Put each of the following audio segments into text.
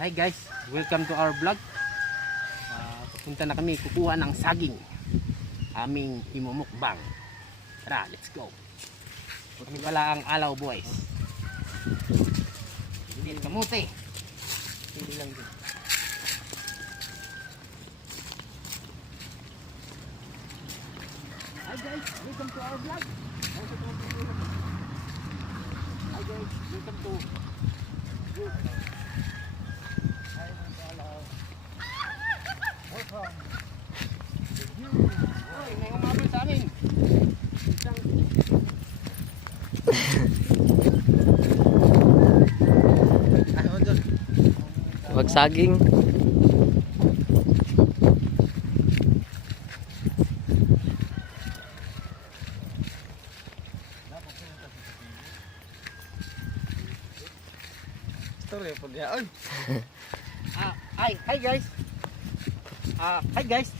Hi guys, welcome to our vlog. Pupunta na kami kukuha ng saging. Aming imumukbang. Tara, let's go. Kami pala ang Alaw Boys. Hindi kamuti. Hindi lang din. Hi guys, welcome to our vlog. Hi guys, welcome to Oy, may umabot sa amin. Wag saging. Story po dia. Oy. Hi guys. Hi guys.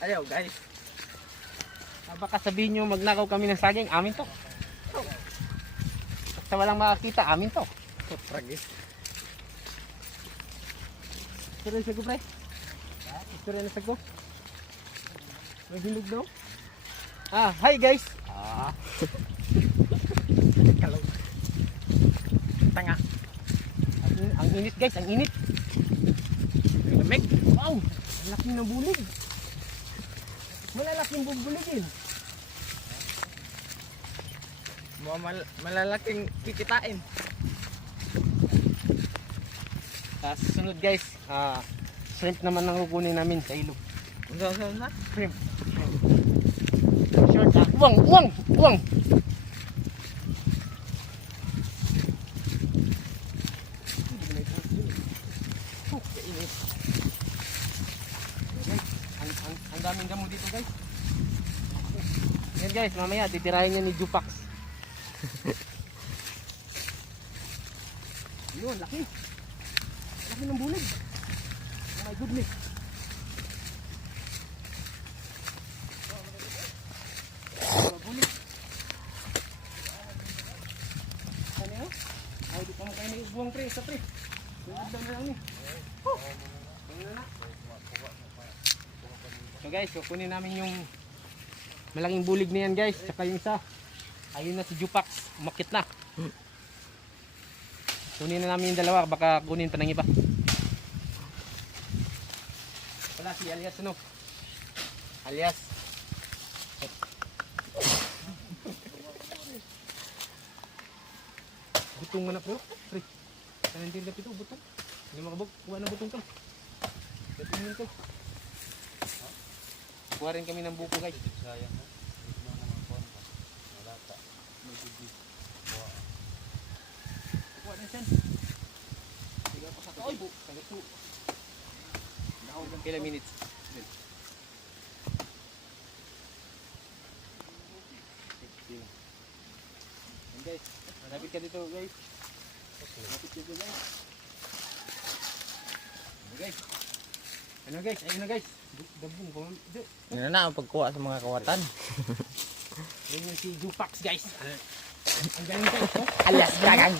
Ayaw guys. Baka sabihin nyo magnakaw kami ng saging, amin to. Basta walang makakita, amin to. Tragis. Istorya na sago, pre. Istorya na sago. May hinog daw. Hi guys. Kalaw. Tanga. Ang init guys, ang init. Lamig. Wow, ang laki ng bulig. Malalaking bubuligin. Malalaking kikitain. Susunod guys, shrimp naman ang kukunin namin sa ilog. Unsa na? Shrimp. Short uwang. Ang daming damo dito guys. Yan guys, mamaya titirahin niya ni Jupax. Yun, laki. Laki ng bulig. Oh my goodness. Bulig. Ano yun? Ay, di pa mo kayo na ibuang pre, isa pre. Yung na lang eh. So guys, kukunin namin yung malaking bulig na yan guys. Tsaka yung isa. Ayun na si Jupax. Umakit na. Kunin na namin yung dalawa. Baka kunin pa ng iba. Wala si Alias ano? Alias. Butong nga na po. Pre. Kanan din dapat ito. Butong. Hindi makabog. Kuha na butong ka. Butong ka. Kuha rin kami ng buko guys. Sayang mo. Kuha na siya. Tiga pa sa ito. Ay, buko. Kailan minutes? And guys, malapit ka dito guys. Malapit ka dito guys. Ano guys? Ayun na guys. Dabong ko. Yan na ang pagkuha sa mga kawatan. Yan yung si Jupax guys. Ang galing guys. Alias gagang.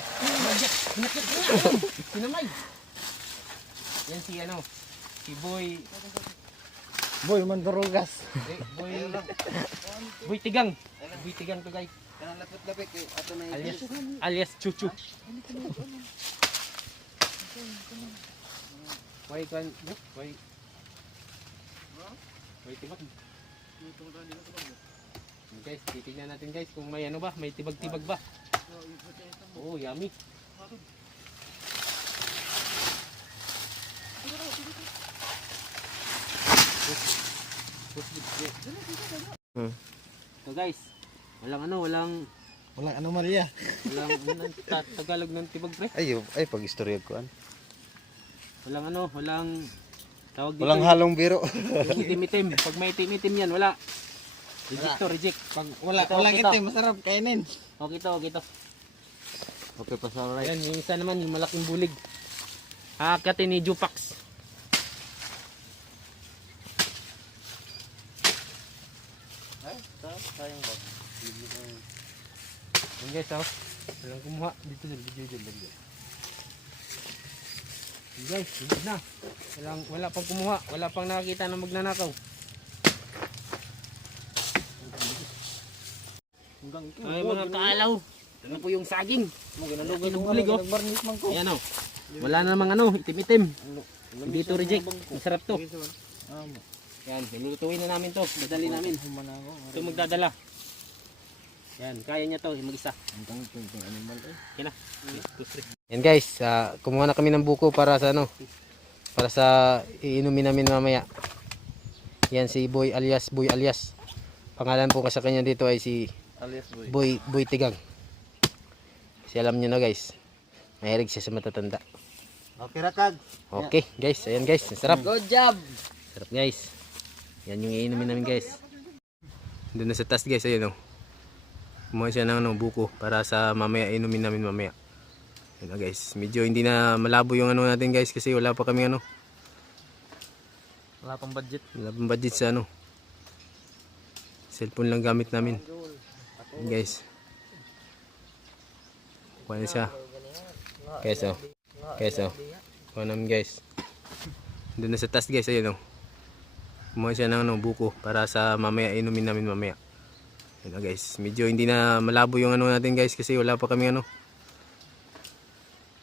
Sinamay. Yan si ano. Si Boy. Boy Mandarugas. Boy Tigang. Boy Tigang to guys. Kanang lapit-lapit ato na Alias Chuchu. Boy kan. Boy. Boy tibag. Guys, titingnan natin guys kung may ano ba, may tibag-tibag ba. Oh, yummy. So guys, walang anomalya. Tagalog ng tibag pre. Ay pag-istorya ko an. Walang tawag dito. Walang halong biro. Itim-itim. Pag may itim-itim yan, wala. Reject to, reject. Pag Walang itim, masarap kainin. Okay to. Okay pa sa right. Yan, yung isa naman, yung malaking bulig. Akatin ni Jupax. Sayang ba? Yan guys, oh. Walang kumuha. Dito. Guys, hindi na. Wala pang kumuha. Wala pang nakakita na magnanakaw. Ay mga kaalaw. Ano po yung saging? Kinubulig oh. Ayan oh. Wala na namang ano, itim-itim. Hindi to reject. Masarap to. Yan, lulutuin na namin to. Dadali namin. Ito magdadala. Yan, kaya niya to mag-isa. Yan na. Yan guys, kumuha na kami ng buko para sa ano, para sa iinumin namin mamaya. Yan si Boy alias. Pangalan po kasi kanya dito ay si Alias boy. Boy Tigang. Kasi alam niyo na guys, mahilig siya sa matatanda. Okay rakag. Okay guys, ayan guys, sarap. Good job! Sarap guys. Yan yung iinumin namin guys. Doon na sa taas guys, ayun oh. Kumuha siya ng ano, buko para sa mamaya inumin namin mamaya. Yan na guys, medyo hindi na malabo yung ano natin guys kasi wala pa kami ano. Wala pang budget. Wala pang budget sa ano. Cellphone lang gamit namin. Yan guys. Kuha na siya. Guys oh. Kuha namin guys. Doon na sa taas guys, ayun oh. Kumuha siya ng ano, buko para sa mamaya inumin namin mamaya. Yan na guys, medyo hindi na malabo yung ano natin guys kasi wala pa kami ano.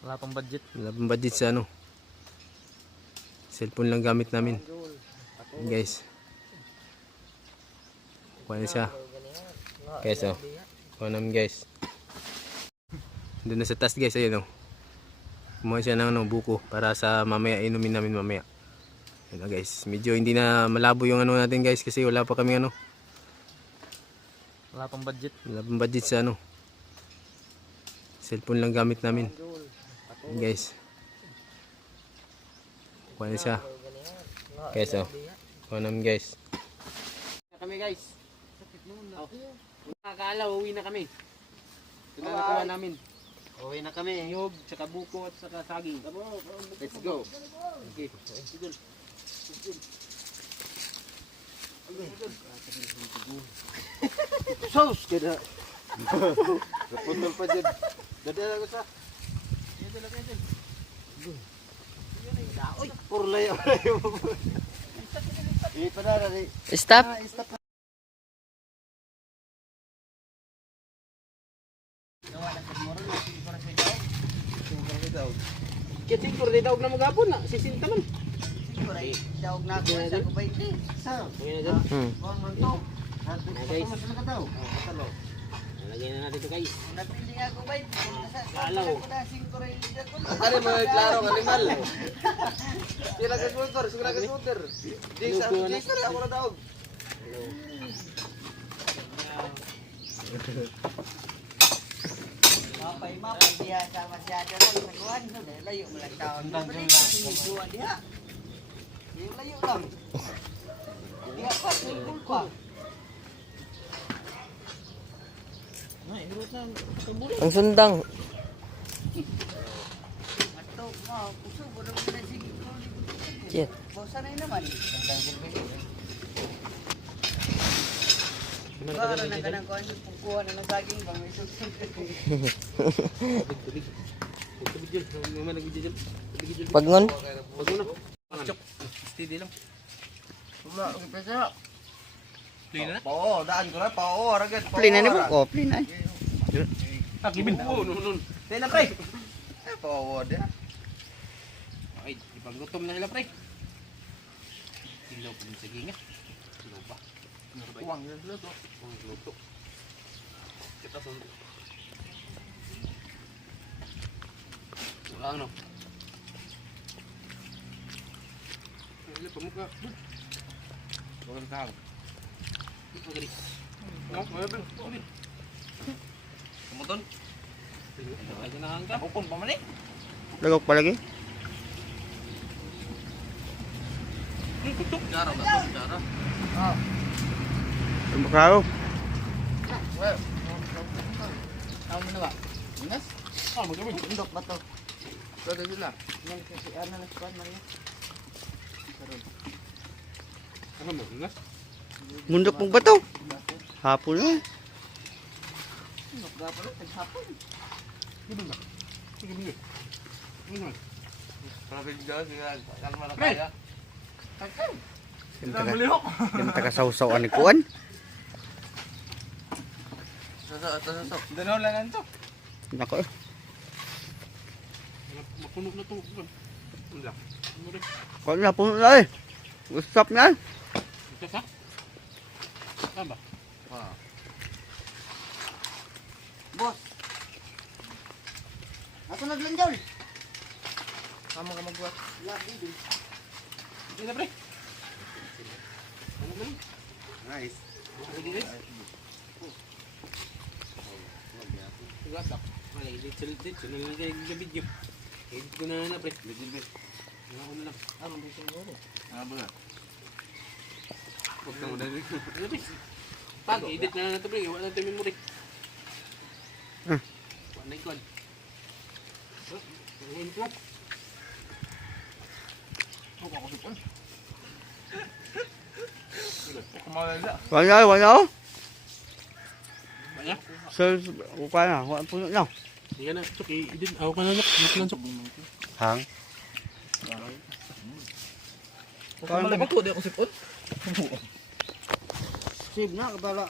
Wala pang budget. Wala pang budget sa ano. Cellphone lang gamit namin. Yan guys. Kuha na siya. Guys oh. Kuha namin guys. Doon na sa taas guys, ayun oh. Kumuha siya ng ano, buko para sa mamaya inumin namin mamaya. Yan na guys, medyo hindi na malabo yung ano natin guys kasi wala pa kami ano. Wala pang budget. Wala pang budget sa ano. Cellphone lang gamit namin. Yan guys. Kuha na siya. Guys oh. Kuha namin guys. Kami guys. Nakakaalaw, uwi na kami. Ito na nakuha namin. Uwi na kami. Niyog, tsaka buko at saka saging. Let's go. Okay. Sauce kada. Naputol pa dyan. Dadala ko sa. Uy, purlay. Ito na rin. Stop! Kiting ko rin daog na magapon na. Sisinta man. Tawag na ako sa kubay ni. Sa. Okay na dyan. Kuang man to. Guys. Masala ka daw. Lagyan na natin ito guys. Napili nga kubay. Alaw. Ano mo klaro ng animal? Sila ka smoker, sila ka smoker. Jason ako na daog. Mapay dia sa masyado lang sa kuhan. Layo mo lang taon. Kuhan dia. Yung layo lang. Dia pa, singkul pa. Ang sundang. Ato, puso, wala mo na singkul. Shit. Bosanay naman. Para na ka ng kuhan, kuha na ng saging bang may suksok. Pagngon. Pag muna. Chok. Steady lang. Wala, ang pesa. Play na na. Oo, daan ko na. Oo, ragad. Play na ni mo? Play na. Kibin. Oo, nun. Play na, pre. Oo, dia. Ay, ipanggutom na nila pre. Ilaw pa din sa ginga. Ilaw pa. Kuwang yan luto. Ang luto. Kita sa wala ano. Wala pa mukha. Walang kahang. Magari. No, wala ba? Kamuton. Ay, ganahan ka. Upon pa man eh. Lagok pa lagi. Jara ba to? Jara. Makao. Tao mo na ba? Inas? Ah, magkabin. Indok ba to? Pwede sila. Yan kasi ano na squad Maria. Ano mo? Inas? Mundok mong bato. Hapon na. Indok ba pala? Taghapon. Gibin ba? Sige, sige. Ano? Parabig daw, sige, kalma na kaya. Yung taga-sausawan ni Kuan. Sasaw. Danaw lang to. Nako. Mapuno na to. Wala. Kuan na puno na eh. Stop na. Ito ka? Tama. Boss. Ako naglandaw. Sama ka magbuhat. Hindi na pre. Nice. Gasak. Malay, dito na lang kayo video. Edit ko na na pre. Legit. Ako na lang. Ano ba yung oras? Ano ba? Huwag na mo dali. Ano pre? Pag edit na lang na ito pre. Wala na ito memory. Wala na ikon. Ngayon ko. Huwag ako sipon. Kumalala. Wala, wala. Wala. Sir, kuan na. Kuan puno na. Hindi ka na. Tsuk, edit. Ako ka na nak. Edit lang tsuk. Hang. Kumalala ko, di ako sipon. Save na, kabala.